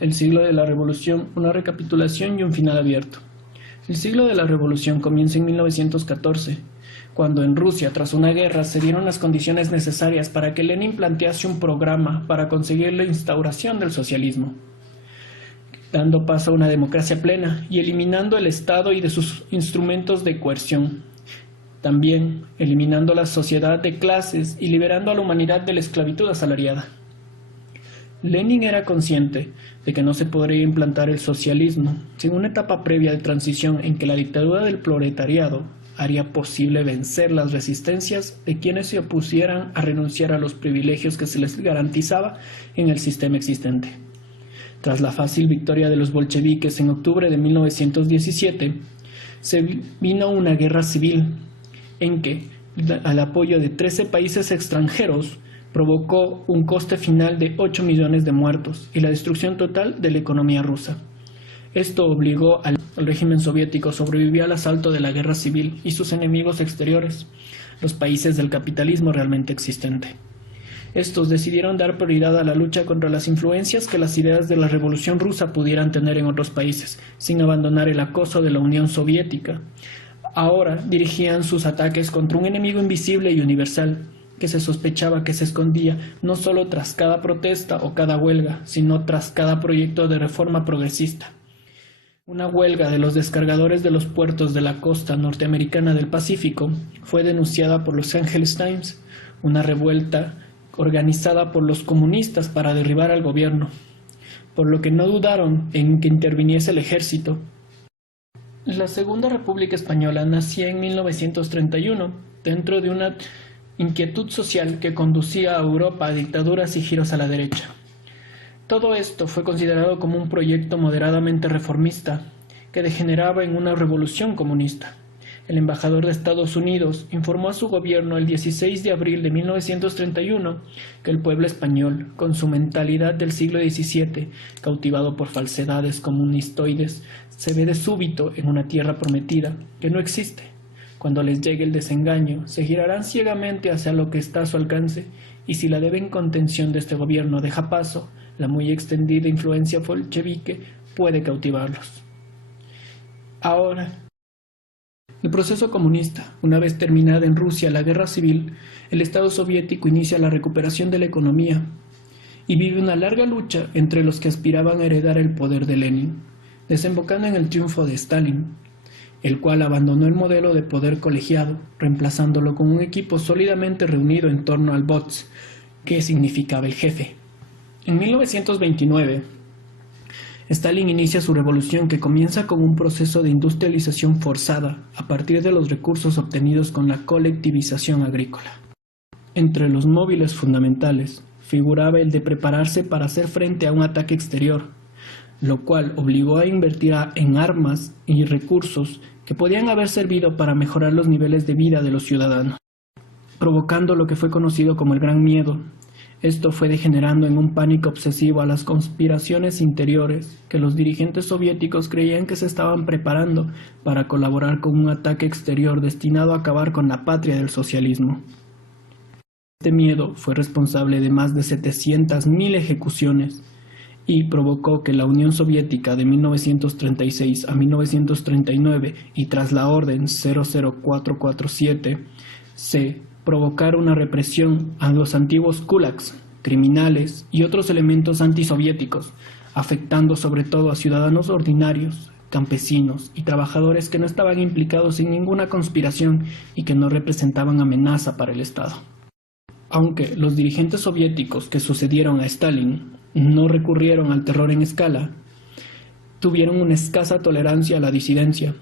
El siglo de la Revolución, una recapitulación y un final abierto. El siglo de la Revolución comienza en 1914, cuando en Rusia, tras una guerra, se dieron las condiciones necesarias para que Lenin plantease un programa para conseguir la instauración del socialismo, dando paso a una democracia plena y eliminando el Estado y de sus instrumentos de coerción. También eliminando la sociedad de clases y liberando a la humanidad de la esclavitud asalariada. Lenin era consciente de que no se podría implantar el socialismo sin una etapa previa de transición en que la dictadura del proletariado haría posible vencer las resistencias de quienes se opusieran a renunciar a los privilegios que se les garantizaba en el sistema existente. Tras la fácil victoria de los bolcheviques en octubre de 1917, se vino una guerra civil en que, al apoyo de 13 países extranjeros, provocó un coste final de 8 millones de muertos y la destrucción total de la economía rusa. Esto obligó al régimen soviético a sobrevivir al asalto de la guerra civil y sus enemigos exteriores, los países del capitalismo realmente existente. Estos decidieron dar prioridad a la lucha contra las influencias que las ideas de la Revolución Rusa pudieran tener en otros países, sin abandonar el acoso de la Unión Soviética. Ahora dirigían sus ataques contra un enemigo invisible y universal, que se sospechaba que se escondía no solo tras cada protesta o cada huelga, sino tras cada proyecto de reforma progresista. Una huelga de los descargadores de los puertos de la costa norteamericana del Pacífico fue denunciada por Los Angeles Times, una revuelta organizada por los comunistas para derribar al gobierno, por lo que no dudaron en que interviniese el ejército. La Segunda República Española nacía en 1931, dentro de una inquietud social que conducía a Europa a dictaduras y giros a la derecha. Todo esto fue considerado como un proyecto moderadamente reformista que degeneraba en una revolución comunista. El embajador de Estados Unidos informó a su gobierno el 16 de abril de 1931 que el pueblo español, con su mentalidad del siglo XVII, cautivado por falsedades comunistoides, se ve de súbito en una tierra prometida que no existe. Cuando les llegue el desengaño, se girarán ciegamente hacia lo que está a su alcance, y si la débil contención de este gobierno deja paso, la muy extendida influencia bolchevique puede cautivarlos. Ahora, el proceso comunista. Una vez terminada en Rusia la guerra civil, el Estado soviético inicia la recuperación de la economía y vive una larga lucha entre los que aspiraban a heredar el poder de Lenin, desembocando en el triunfo de Stalin, el cual abandonó el modelo de poder colegiado, reemplazándolo con un equipo sólidamente reunido en torno al Bots, que significaba el jefe. En 1929, Stalin inicia su revolución, que comienza con un proceso de industrialización forzada a partir de los recursos obtenidos con la colectivización agrícola. Entre los móviles fundamentales figuraba el de prepararse para hacer frente a un ataque exterior, lo cual obligó a invertir en armas y recursos que podían haber servido para mejorar los niveles de vida de los ciudadanos, provocando lo que fue conocido como el Gran Miedo. Esto fue degenerando en un pánico obsesivo a las conspiraciones interiores que los dirigentes soviéticos creían que se estaban preparando para colaborar con un ataque exterior destinado a acabar con la patria del socialismo. Este miedo fue responsable de más de 700.000 ejecuciones y provocó que la Unión Soviética de 1936 a 1939 y tras la Orden 00447 se provocar una represión a los antiguos kulaks, criminales y otros elementos antisoviéticos, afectando sobre todo a ciudadanos ordinarios, campesinos y trabajadores que no estaban implicados en ninguna conspiración y que no representaban amenaza para el Estado. Aunque los dirigentes soviéticos que sucedieron a Stalin no recurrieron al terror en escala, tuvieron una escasa tolerancia a la disidencia,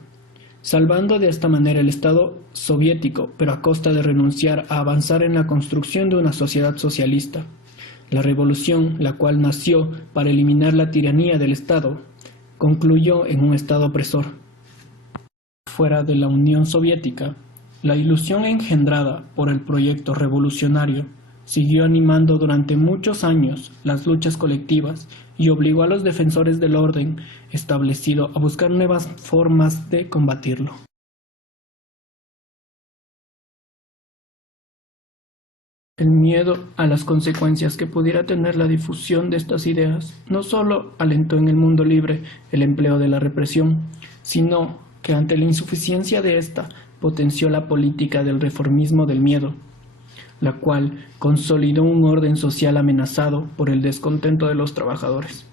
salvando de esta manera el Estado soviético, pero a costa de renunciar a avanzar en la construcción de una sociedad socialista. La revolución, la cual nació para eliminar la tiranía del Estado, concluyó en un Estado opresor. Fuera de la Unión Soviética, la ilusión engendrada por el proyecto revolucionario siguió animando durante muchos años las luchas colectivas y obligó a los defensores del orden establecido a buscar nuevas formas de combatirlo. El miedo a las consecuencias que pudiera tener la difusión de estas ideas no solo alentó en el mundo libre el empleo de la represión, sino que ante la insuficiencia de esta potenció la política del reformismo del miedo, la cual consolidó un orden social amenazado por el descontento de los trabajadores.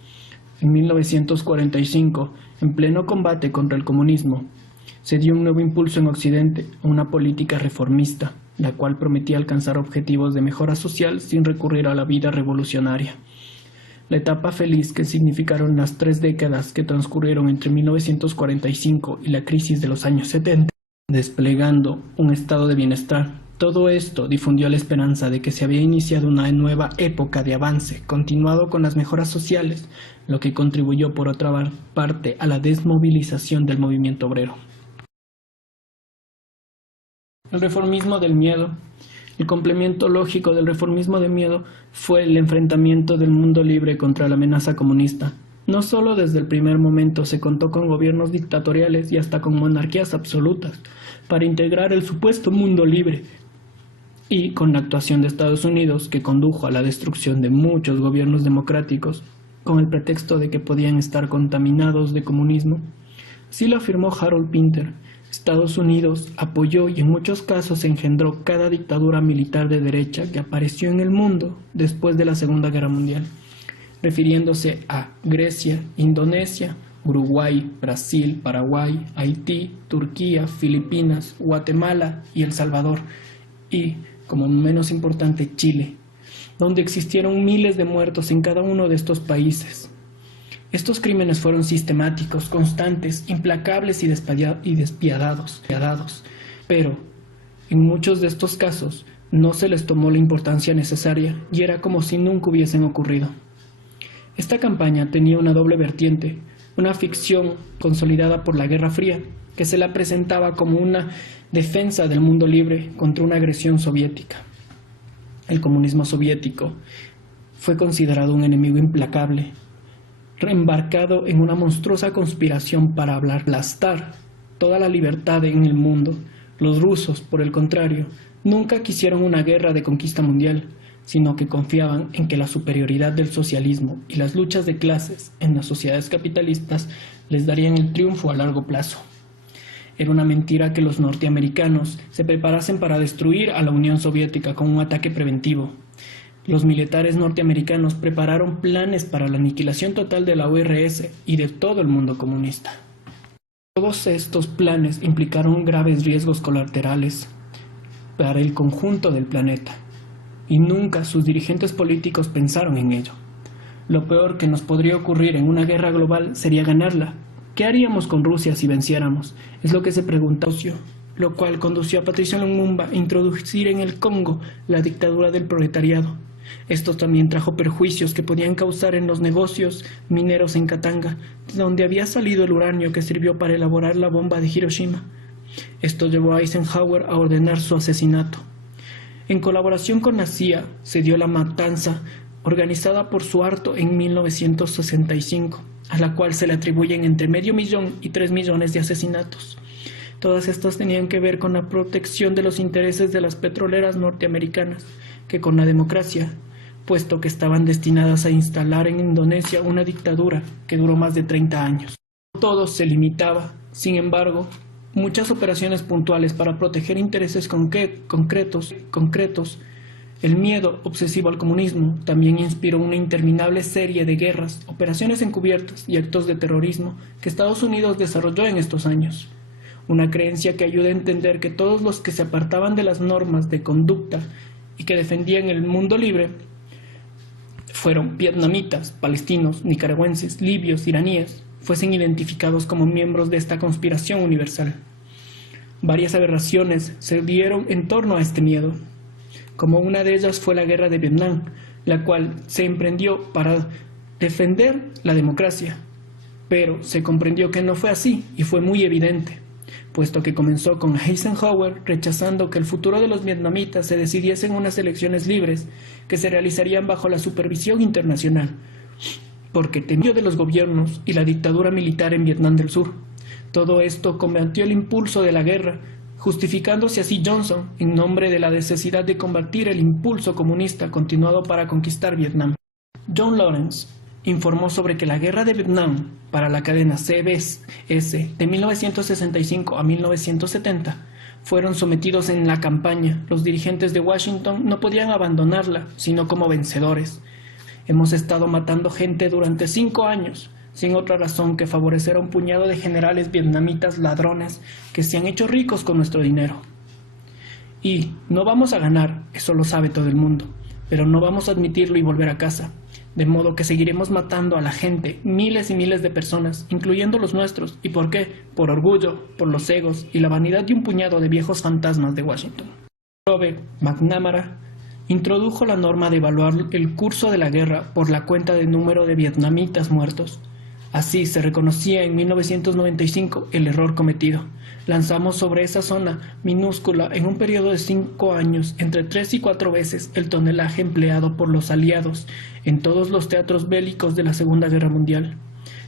En 1945, en pleno combate contra el comunismo, se dio un nuevo impulso en Occidente a una política reformista, la cual prometía alcanzar objetivos de mejora social sin recurrir a la vida revolucionaria. La etapa feliz que significaron las 3 décadas que transcurrieron entre 1945 y la crisis de los años 70, desplegando un estado de bienestar. Todo esto difundió la esperanza de que se había iniciado una nueva época de avance, continuado con las mejoras sociales, lo que contribuyó por otra parte a la desmovilización del movimiento obrero. El reformismo del miedo. El complemento lógico del reformismo de miedo fue el enfrentamiento del mundo libre contra la amenaza comunista. No solo desde el primer momento se contó con gobiernos dictatoriales y hasta con monarquías absolutas para integrar el supuesto mundo libre, y con la actuación de Estados Unidos que condujo a la destrucción de muchos gobiernos democráticos con el pretexto de que podían estar contaminados de comunismo. Así lo afirmó Harold Pinter. Estados Unidos apoyó y en muchos casos engendró cada dictadura militar de derecha que apareció en el mundo después de la Segunda Guerra Mundial, refiriéndose a Grecia, Indonesia, Uruguay, Brasil, Paraguay, Haití, Turquía, Filipinas, Guatemala y El Salvador, y, como menos importante, Chile, donde existieron miles de muertos en cada uno de estos países. Estos crímenes fueron sistemáticos, constantes, implacables y despiadados, pero en muchos de estos casos no se les tomó la importancia necesaria y era como si nunca hubiesen ocurrido. Esta campaña tenía una doble vertiente, una ficción consolidada por la Guerra Fría, que se la presentaba como una defensa del mundo libre contra una agresión soviética. El comunismo soviético fue considerado un enemigo implacable, reembarcado en una monstruosa conspiración para aplastar toda la libertad en el mundo. Los rusos, por el contrario, nunca quisieron una guerra de conquista mundial, sino que confiaban en que la superioridad del socialismo y las luchas de clases en las sociedades capitalistas les darían el triunfo a largo plazo. Era una mentira que los norteamericanos se preparasen para destruir a la Unión Soviética con un ataque preventivo. Los militares norteamericanos prepararon planes para la aniquilación total de la URSS y de todo el mundo comunista. Todos estos planes implicaron graves riesgos colaterales para el conjunto del planeta, y nunca sus dirigentes políticos pensaron en ello. Lo peor que nos podría ocurrir en una guerra global sería ganarla. ¿Qué haríamos con Rusia si venciéramos? Es lo que se preguntó, lo cual condució a Patricio Lumumba a introducir en el Congo la dictadura del proletariado. Esto también trajo perjuicios que podían causar en los negocios mineros en Katanga, de donde había salido el uranio que sirvió para elaborar la bomba de Hiroshima. Esto llevó a Eisenhower a ordenar su asesinato. En colaboración con la CIA se dio la matanza organizada por Suharto en 1965, a la cual se le atribuyen entre 500,000 y 3 millones de asesinatos. Todas estas tenían que ver con la protección de los intereses de las petroleras norteamericanas, que con la democracia, puesto que estaban destinadas a instalar en Indonesia una dictadura que duró más de 30 años. Todo se limitaba, sin embargo, muchas operaciones puntuales para proteger intereses concretos. El miedo obsesivo al comunismo también inspiró una interminable serie de guerras, operaciones encubiertas y actos de terrorismo que Estados Unidos desarrolló en estos años. Una creencia que ayuda a entender que todos los que se apartaban de las normas de conducta y que defendían el mundo libre fueron vietnamitas, palestinos, nicaragüenses, libios, iraníes, fuesen identificados como miembros de esta conspiración universal. Varias aberraciones se dieron en torno a este miedo, como una de ellas fue la guerra de Vietnam, la cual se emprendió para defender la democracia, pero se comprendió que no fue así y fue muy evidente, puesto que comenzó con Eisenhower rechazando que el futuro de los vietnamitas se decidiese en unas elecciones libres que se realizarían bajo la supervisión internacional, porque temió de los gobiernos y la dictadura militar en Vietnam del Sur. Todo esto combatió el impulso de la guerra, justificándose así Johnson en nombre de la necesidad de combatir el impulso comunista continuado para conquistar Vietnam. John Lawrence informó sobre que la guerra de Vietnam para la cadena CBS de 1965 a 1970 fueron sometidos en la campaña. Los dirigentes de Washington no podían abandonarla, sino como vencedores. Hemos estado matando gente durante 5 años, sin otra razón que favorecer a un puñado de generales vietnamitas ladrones que se han hecho ricos con nuestro dinero. Y no vamos a ganar, eso lo sabe todo el mundo, pero no vamos a admitirlo y volver a casa. De modo que seguiremos matando a la gente, miles y miles de personas, incluyendo los nuestros. ¿Y por qué? Por orgullo, por los egos y la vanidad de un puñado de viejos fantasmas de Washington. Robert McNamara introdujo la norma de evaluar el curso de la guerra por la cuenta de número de vietnamitas muertos. Así se reconocía en 1995 el error cometido. Lanzamos sobre esa zona minúscula en un periodo de 5 años entre 3 y 4 veces el tonelaje empleado por los aliados en todos los teatros bélicos de la Segunda Guerra Mundial.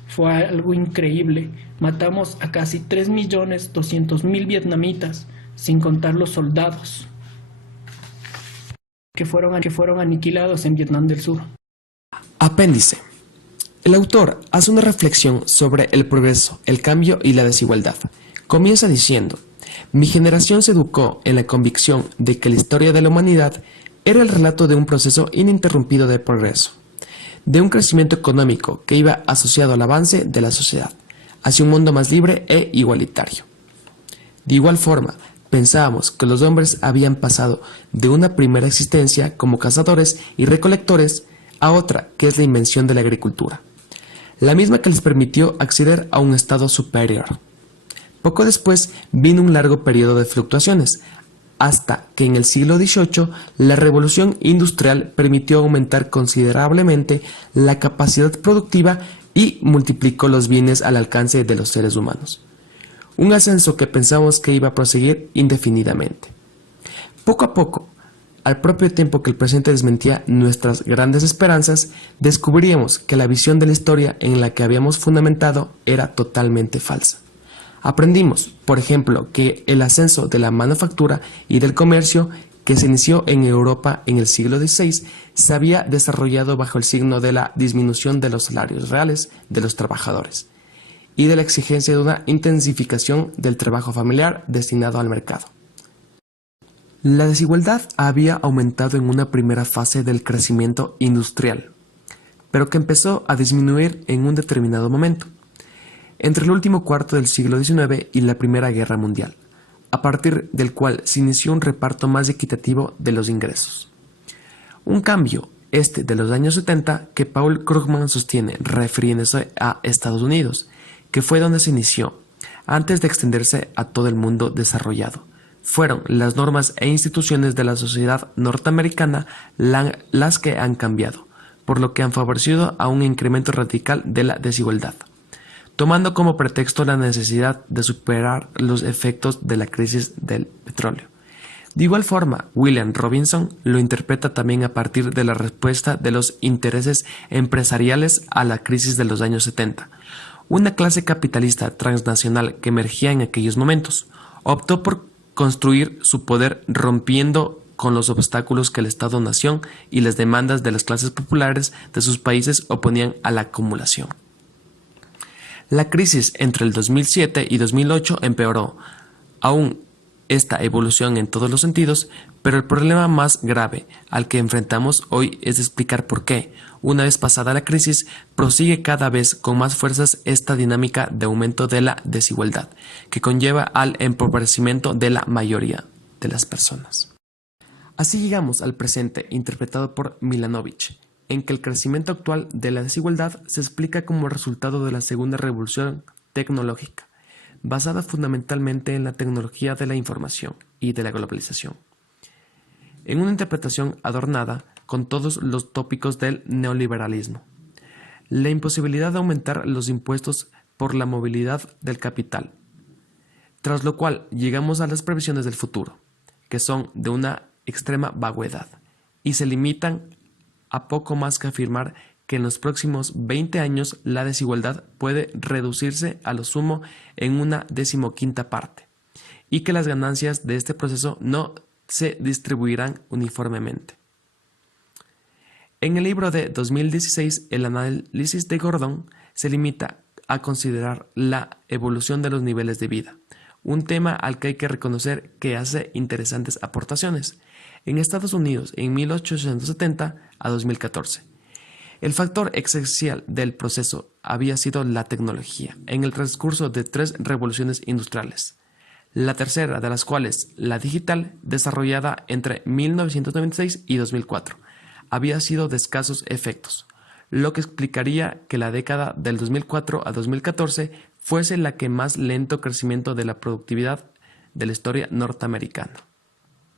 Fue algo increíble. Matamos a casi 3.200.000 vietnamitas, sin contar los soldados que fueron aniquilados en Vietnam del Sur. Apéndice. El autor hace una reflexión sobre el progreso, el cambio y la desigualdad. Comienza diciendo: mi generación se educó en la convicción de que la historia de la humanidad era el relato de un proceso ininterrumpido de progreso, de un crecimiento económico que iba asociado al avance de la sociedad, hacia un mundo más libre e igualitario. De igual forma, pensábamos que los hombres habían pasado de una primera existencia como cazadores y recolectores a otra, que es la invención de la agricultura, la misma que les permitió acceder a un estado superior. Poco después vino un largo periodo de fluctuaciones, hasta que en el siglo XVIII la revolución industrial permitió aumentar considerablemente la capacidad productiva y multiplicó los bienes al alcance de los seres humanos. Un ascenso que pensamos que iba a proseguir indefinidamente. Poco a poco, al propio tiempo que el presente desmentía nuestras grandes esperanzas, descubríamos que la visión de la historia en la que habíamos fundamentado era totalmente falsa. Aprendimos, por ejemplo, que el ascenso de la manufactura y del comercio, que se inició en Europa en el siglo XVI, se había desarrollado bajo el signo de la disminución de los salarios reales de los trabajadores y de la exigencia de una intensificación del trabajo familiar destinado al mercado. La desigualdad había aumentado en una primera fase del crecimiento industrial, pero que empezó a disminuir en un determinado momento, entre el último cuarto del siglo XIX y la Primera Guerra Mundial, a partir del cual se inició un reparto más equitativo de los ingresos. Un cambio, de los años 70, que Paul Krugman sostiene refiriéndose a Estados Unidos, que fue donde se inició, antes de extenderse a todo el mundo desarrollado. Fueron las normas e instituciones de la sociedad norteamericana las que han cambiado, por lo que han favorecido a un incremento radical de la desigualdad, tomando como pretexto la necesidad de superar los efectos de la crisis del petróleo. De igual forma, William Robinson lo interpreta también a partir de la respuesta de los intereses empresariales a la crisis de los años 70. Una clase capitalista transnacional que emergía en aquellos momentos optó por construir su poder rompiendo con los obstáculos que el Estado-nación y las demandas de las clases populares de sus países oponían a la acumulación. La crisis entre el 2007 y 2008 empeoró aún esta evolución en todos los sentidos, pero el problema más grave al que enfrentamos hoy es explicar por qué, una vez pasada la crisis, prosigue cada vez con más fuerzas esta dinámica de aumento de la desigualdad, que conlleva al empobrecimiento de la mayoría de las personas. Así llegamos al presente, interpretado por Milanovic, en que el crecimiento actual de la desigualdad se explica como resultado de la segunda revolución tecnológica, basada fundamentalmente en la tecnología de la información y de la globalización, en una interpretación adornada con todos los tópicos del neoliberalismo. La imposibilidad de aumentar los impuestos por la movilidad del capital, tras lo cual llegamos a las previsiones del futuro, que son de una extrema vaguedad y se limitan a poco más que afirmar que en los próximos 20 años la desigualdad puede reducirse a lo sumo en una 15ª parte, y que las ganancias de este proceso no se distribuirán uniformemente. En el libro de 2016, el análisis de Gordon se limita a considerar la evolución de los niveles de vida, un tema al que hay que reconocer que hace interesantes aportaciones. En Estados Unidos, en 1870 a 2014, el factor esencial del proceso había sido la tecnología, en el transcurso de 3 revoluciones industriales, la tercera de las cuales, la digital, desarrollada entre 1996 y 2004, había sido de escasos efectos, lo que explicaría que la década del 2004 a 2014 fuese la que más lento crecimiento de la productividad de la historia norteamericana.